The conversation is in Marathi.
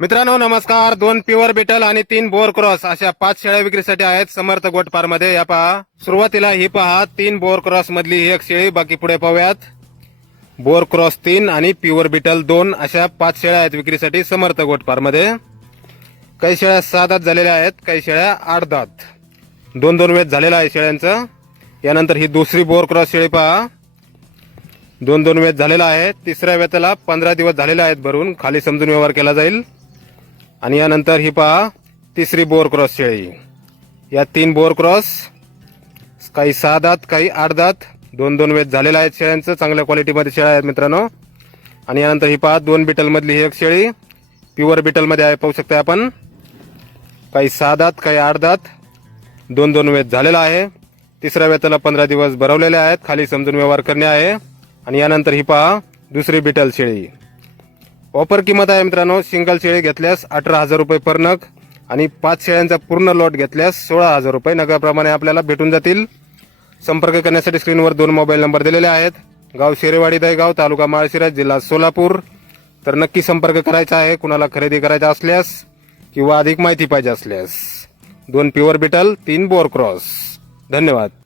मित्रांनो नमस्कार. दोन प्युअर बिटल आणि तीन बोर क्रॉस अशा पाच शेळ्या विक्रीसाठी आहेत समर्थ गोटमध्ये या पहा सुरुवातीला ही पहा तीन बोर क्रॉस मधली ही एक शेळी. बाकी पुढे पाहूयात. बोर क्रॉस तीन आणि प्युअर बिटल दोन अशा पाच शेळ्या आहेत विक्रीसाठी समर्थ गोटमध्ये काही शेळ्या सहा दात झालेल्या आहेत काही शेळ्या आठ दात. दोन दोन वेळ झालेलं आहे शेळ्यांचं. यानंतर ही दुसरी बोर क्रॉस शेळी पहा. दोन दोन वेळ झालेला आहे. तिसऱ्या वेताला पंधरा दिवस झालेले आहेत भरून. खाली समजून व्यवहार केला जाईल. आणि यानंतर ही पहा तिसरी बोर क्रॉस शेळी. या तीन बोर क्रॉस काही सहा दात काही आठ दात दोन दोन वेद झालेला आहेत शेळ्यांचं चांगल्या क्वालिटीमध्ये शेळ्या आहेत मित्रांनो. आणि यानंतर ही पहा दोन बिटलमधली ही एक शेळी प्युअर बिटलमध्ये आहे पाहू शकता आपण. काही सहा दात काही आठ दात दोन दोन वेद झालेला आहे. तिसऱ्या वेताला पंधरा दिवस भरवलेले आहेत खाली समजून व्यवहार करणे आहे. आणि यानंतर ही पहा दुसरी बिटल शेळी. ऑफर किंमत आहे मित्रांनो. सिंगल शेळी घेतल्यास अठरा हजार रुपये पर नग आणि पाच शेळ्यांचा पूर्ण लॉट घेतल्यास सोळा हजार रुपये. नगाप्रमाणे आपल्याला भेटून जातील. संपर्क करण्यासाठी स्क्रीनवर दोन मोबाईल नंबर दिलेले आहेत. गाव शेरेवाडी दहेगाव तालुका माळशिरा जिल्हा सोलापूर. तर नक्की संपर्क करायचा आहे. कुणाला खरेदी करायचा असल्यास किंवा अधिक माहिती पाहिजे असल्यास. दोन प्युअर बिटल तीन बोर क्रॉस धन्यवाद.